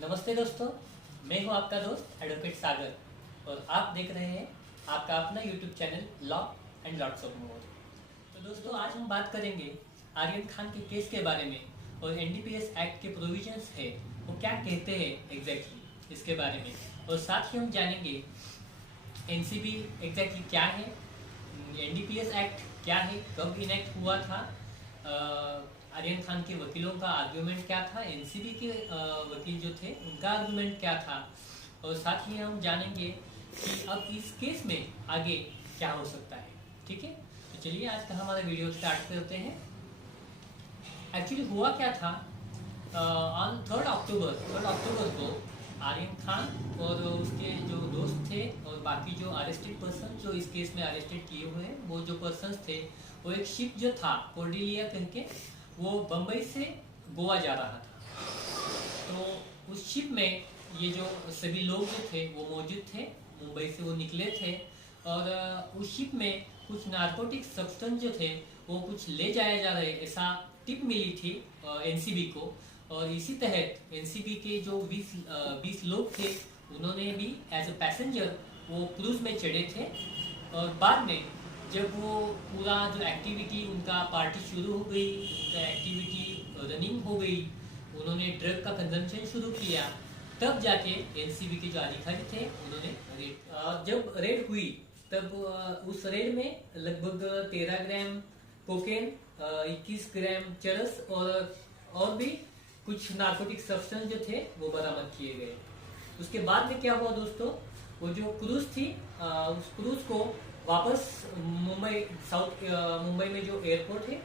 नमस्ते दोस्तों, मैं हूं आपका दोस्त एडवोकेट सागर और आप देख रहे हैं आपका अपना YouTube channel law and lots of more. तो दोस्तों, आज हम बात करेंगे आर्यन खान के केस के बारे में और एनडीपीएस एक्ट के प्रोविजंस है वो क्या कहते हैं एग्जैक्टली इसके बारे में, और साथ ही हम जानेंगे एनसीबी एग्जैक्टली क्या है, एनडीपीएस एक्ट क्या है, कब इनेक्ट हुआ था, आर्यन खान के वकीलों का आर्गुमेंट क्या था, एनसीबी के वकील जो थे उनका आर्गुमेंट क्या था, और साथ ही हम जानेंगे कि अब इस केस में आगे क्या हो सकता है। ठीक है, तो चलिए आज का हमारा वीडियो स्टार्ट करते हैं। एक्चुअली हुआ क्या था, ऑन 3 अक्टूबर को आर्यन खान और उसके जो दोस्त थे और बाकी जो अरेस्टेड पर्सन जो इस केस में अरेस्टेड किए हुए हैं वो जो पर्सन्स थे, वो एक शिप जो था कोर्डिलिया करके वो बम्बई से गोवा जा रहा था। तो उस शिप में ये जो सभी लोग जो थे वो मौजूद थे, मुंबई से वो निकले थे और उस शिप में कुछ नार्कोटिक सब्सटेंस जो थे वो कुछ ले जाया जा रहे ऐसा टिप मिली थी एनसीबी को, और इसी तहत एनसीबी के जो 20 लोग थे उन्होंने भी एज अ पैसेंजर वो क्रूज में चढ़े थे। और बाद में जब वो पूरा जो एक्टिविटी उनका पार्टी शुरू हो गई, उनका एक्टिविटी रनिंग हो गई, उन्होंने ड्रग का कंजम्पशन शुरू किया, तब जाके एनसीबी के जो अधिकारी थे उन्होंने जब रेड हुई तब उस रेड में लगभग 13 ग्राम कोकेन, 21 ग्राम चरस और भी कुछ नार्कोटिक सब्सटेंस जो थे वो बरामद किए गए। उसके बाद में क्या हुआ दोस्तों, वो जो क्रूज थी उस क्रूज को वापस मुंबई में जो एयरपोर्ट है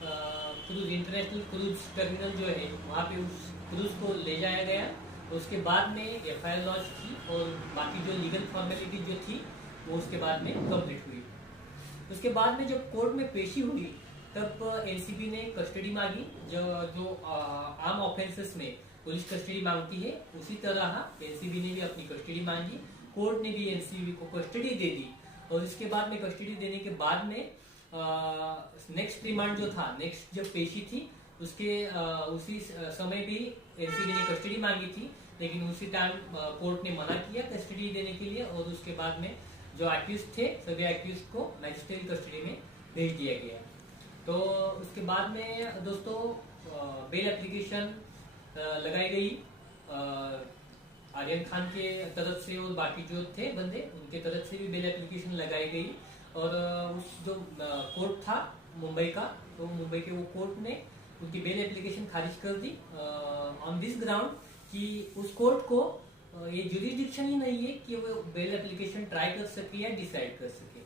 क्रूज इंटरनेशनल क्रूज टर्मिनल जो है वहाँ पे उस क्रूज को ले जाया गया। उसके बाद में एफआईआर लॉन्च की और बाकी जो लीगल फॉर्मेलिटी जो थी वो उसके बाद में कंप्लीट हुई। उसके बाद में जब कोर्ट में पेशी हुई तब एनसीबी ने कस्टडी मांगी, जो आर्म ऑफेंसेस में पुलिस कस्टडी मांगती है उसी तरह एनसीबी ने भी अपनी कस्टडी मांगी। कोर्ट ने भी एनसीबी को कस्टडी दे दी और इसके बाद में कस्टडी देने के बाद में नेक्स्ट रिमांड जो था, नेक्स्ट जब पेशी थी उसके उसी समय भी एनसीबी ने कस्टडी मांगी थी, लेकिन उसी टाइम कोर्ट ने मना किया कस्टडी देने के लिए और उसके बाद में जो एक्यूज थे सभी एक्यूज को मैजिस्ट्रेट कस्टडी में भेज दिया गया। तो उसके बाद में दोस्तों बेल एप्लीकेशन लगाई गई आर्यन खान के तरफ से और बाकी जो थे बंदे उनके तरफ से भी बेल एप्लीकेशन लगाई गई। और उस जो कोर्ट था मुंबई का, तो मुंबई के वो कोर्ट ने उनकी बेल एप्लीकेशन खारिज कर दी ऑन दिस ग्राउंड कि उस कोर्ट को ये जुरिडिक्शन ही नहीं है कि वो बेल एप्लीकेशन ट्राई कर सके या डिसाइड कर सके।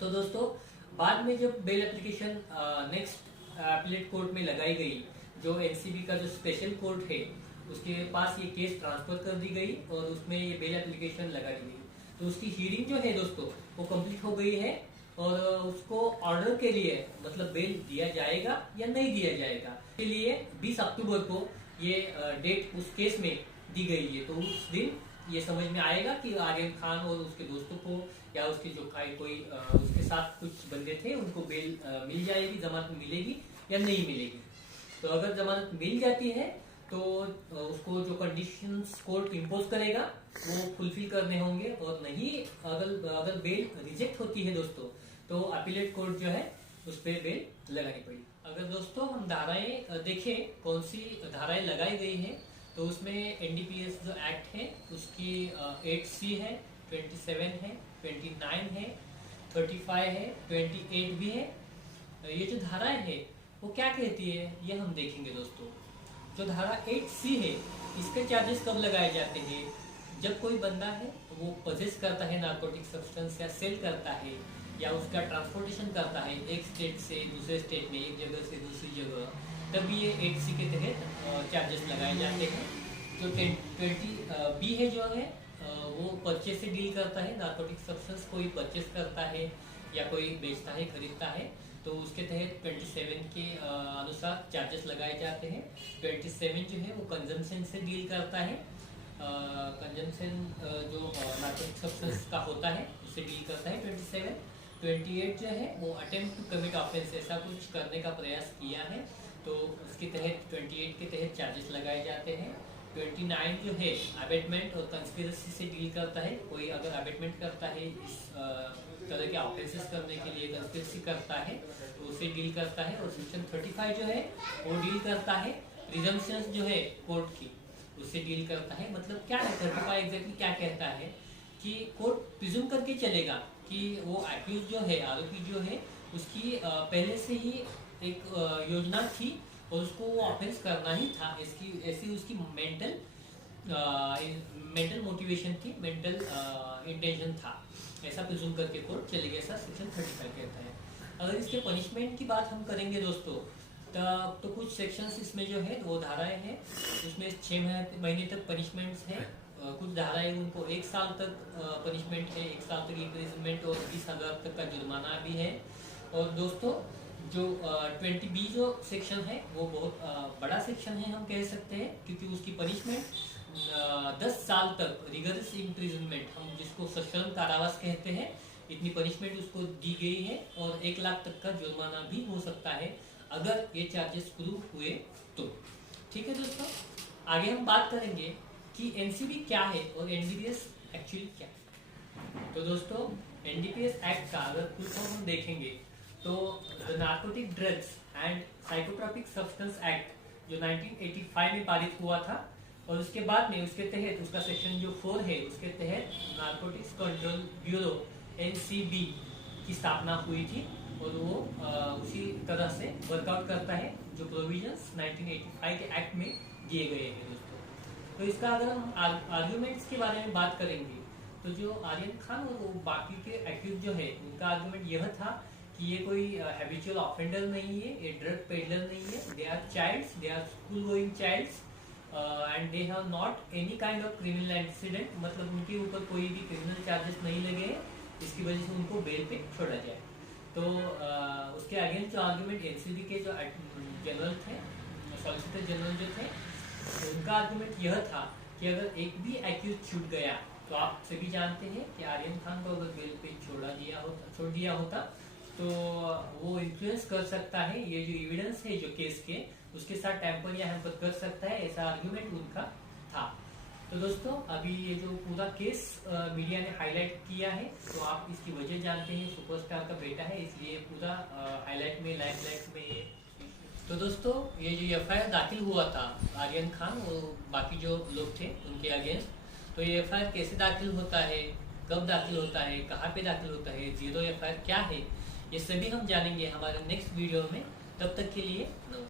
तो दोस्तों बाद में जब bail application next appellate court में लगाई गई, जो एनसीबी का जो स्पेशल कोर्ट है उसके पास ये केस ट्रांसफर कर दी गई और उसमें ये बेल एप्लीकेशन लगा दी गई। तो उसकी हियरिंग जो है दोस्तों वो कंप्लीट हो गई है और उसको ऑर्डर के लिए मतलब बेल दिया जाएगा या नहीं दिया जाएगा के लिए 20 अक्टूबर को ये डेट उस केस में दी गई है। तो उस दिन ये समझ में आएगा कि आर्यन खान और उसके दोस्तों को या उसके जो कोई उसके साथ कुछ बंदे थे उनको बेल मिल जाएगी, जमानत मिलेगी या नहीं मिलेगी। तो अगर जमानत मिल जाती है तो उसको जो कंडीशंस कोर्ट इम्पोज करेगा वो फुलफिल करने होंगे, और नहीं अगर बेल रिजेक्ट होती है दोस्तों तो अपीलेट कोर्ट जो है उस पर बेल लगानी पड़ेगी। अगर दोस्तों हम धाराएं देखें कौन सी धाराएं लगाई गई हैं, तो उसमें एनडीपीएस जो एक्ट है उसकी 8C है, 27 है, 29 है, 35 है, 28 भी है। ये जो धाराएं है वो क्या कहती है ये हम देखेंगे दोस्तों। जो धारा 8C है इसके चार्जेस कब लगाए जाते हैं, जब कोई बंदा है तो वो पजेस करता है नार्कोटिक सब्सटेंस या सेल करता है या उसका ट्रांसपोर्टेशन करता है एक स्टेट से दूसरे स्टेट में, एक जगह से दूसरी जगह, तब ये 8C के तहत चार्जेस लगाए जाते हैं। जो 20B है जो है वो परचेस से डील करता है, नार्कोटिक सब्सटेंस कोई परचेस करता है या कोई बेचता है खरीदता है तो उसके तहत 27 के अनुसार चार्जेस लगाए जाते हैं। 27 जो है वो कंजम्पशन से डील करता है, कंजम्पशन जो नार्कोटिक सब्सटेंस का होता है उससे डील करता है 27। 28 जो है वो अटेम्प्ट टू कमिट ऑफेंस, ऐसा कुछ करने का प्रयास किया है तो उसके तहत 28 के तहत चार्जेस लगाए जाते हैं। 29 जो है अबेटमेंट और कंस्पिरेसी से डील करता है। कोई अगर अबेटमेंट करता है इस तरह के ऑफेंसेस करने के लिए, कंस्पिरेसी करता है तो उसे डील करता है। और सेक्शन 35 जो है वो डील करता है प्रिजम्पशंस जो है कोर्ट की, उससे डील करता है। मतलब क्या है 35 एग्जैक्टली क्या कहता है कि कोर्ट प्रिज्यूम करके चलेगा कि वो एक्यूज जो है, आरोपी जो है, उसकी पहले से ही एक योजना थी और उसको वो ऑफेंस करना ही था। इसकी ऐसी उसकी मेंटल मोटिवेशन थी, मेंटल इंटेंशन था, ऐसा प्रिज्यूम करके कोर्ट चलेगा, ऐसा सेक्शन 35 कहता है। अगर इसके पनिशमेंट की बात हम करेंगे दोस्तों, तो कुछ सेक्शंस इसमें जो है वो धाराएं हैं, उसमें 6 महीने तक पनिशमेंट्स हैं। कुछ धाराएं उनको 1 साल तक पनिशमेंट है, 1 साल तक इम्प्रिजनमेंट और 20,000 तक का जुर्माना भी है। और दोस्तों जो 20B जो सेक्शन है वो बहुत बड़ा सेक्शन है हम कह सकते हैं, क्योंकि उसकी पनिशमेंट 10 साल तक रिगरस इम्प्रिजनमेंट, हम जिसको सश्रम कारावास कहते हैं, इतनी पनिशमेंट उसको दी गई है। और 1 लाख तक का जुर्माना भी हो सकता है अगर ये चार्जेस प्रूव हुए तो। ठीक है दोस्तों, आगे हम बात करेंगे कि एनसीबी क्या है और एनडीपीएस एक्चुअली क्या है। तो दोस्तों एनडीपीएस एक्ट का अगर फुल फॉर्म हम देखेंगे तो the narcotic drugs and psychotropic substance act जो 1985 में पारित हुआ था, और उसके बाद में उसके तहत उसका सेक्शन जो 4 है, उसके तहत नार्कोटिक्स कंट्रोल ब्यूरो एनसीबी की स्थापना हुई थी। और वो उसी तरह से वर्कआउट करता है जो प्रोविजंस 1985 के एक्ट में दिए गए हैं दोस्तों। तो इसका अगर हम आर्ग्यूमेंट्स के बारे में बात करेंगे तो जो आर्यन खान और वो बाकी के एक्यूज जो है, उनका आर्ग्यूमेंट यह था कि ये कोई हैबिचुअल ऑफेंडर नहीं है, ये ड्रग पेडलर नहीं है, they are childs, they are school going childs and they have not any kind of criminal incident, मतलब उनके ऊपर कोई भी क्रिमिनल चार्जेस नहीं लगे हैं, इसकी वजह से उनको बेल पे छोड़ा जाए। तो उसके अगेंस्ट जो आर्ग्यूमेंट एनसीबी के जो जनरल थे, सॉलिसिटर जनरल जो थे, उनका आर्ग्यूमेंट यह था कि अगर एक भी एक्यूज छूट गया तो आप सभी जानते हैं कि आर्यन खान को अगर बेल पे छोड़ दिया होता तो वो इन्फ्लुएंस कर सकता है, ये जो एविडेंस है जो केस के, उसके साथ टैंपर या हैम्पर कर सकता है, ऐसा आर्ग्यूमेंट उनका था। तो दोस्तों अभी ये जो पूरा केस मीडिया ने हाईलाइट किया है, तो आप इसकी वजह जानते हैं, सुपरस्टार का बेटा है इसलिए पूरा हाईलाइट में, लाइमलाइट में ये। तो दोस्तों ये जो एफआईआर दाखिल हुआ था आर्यन खान और बाकी जो लोग थे उनके अगेंस्ट, तो ये एफआईआर कैसे दाखिल होता है, कब दाखिल होता है, कहाँ पे दाखिल होता है, जीरो एफआईआर क्या है, ये सभी हम जानेंगे हमारे नेक्स्ट वीडियो में। तब तक के लिए नमस्कार।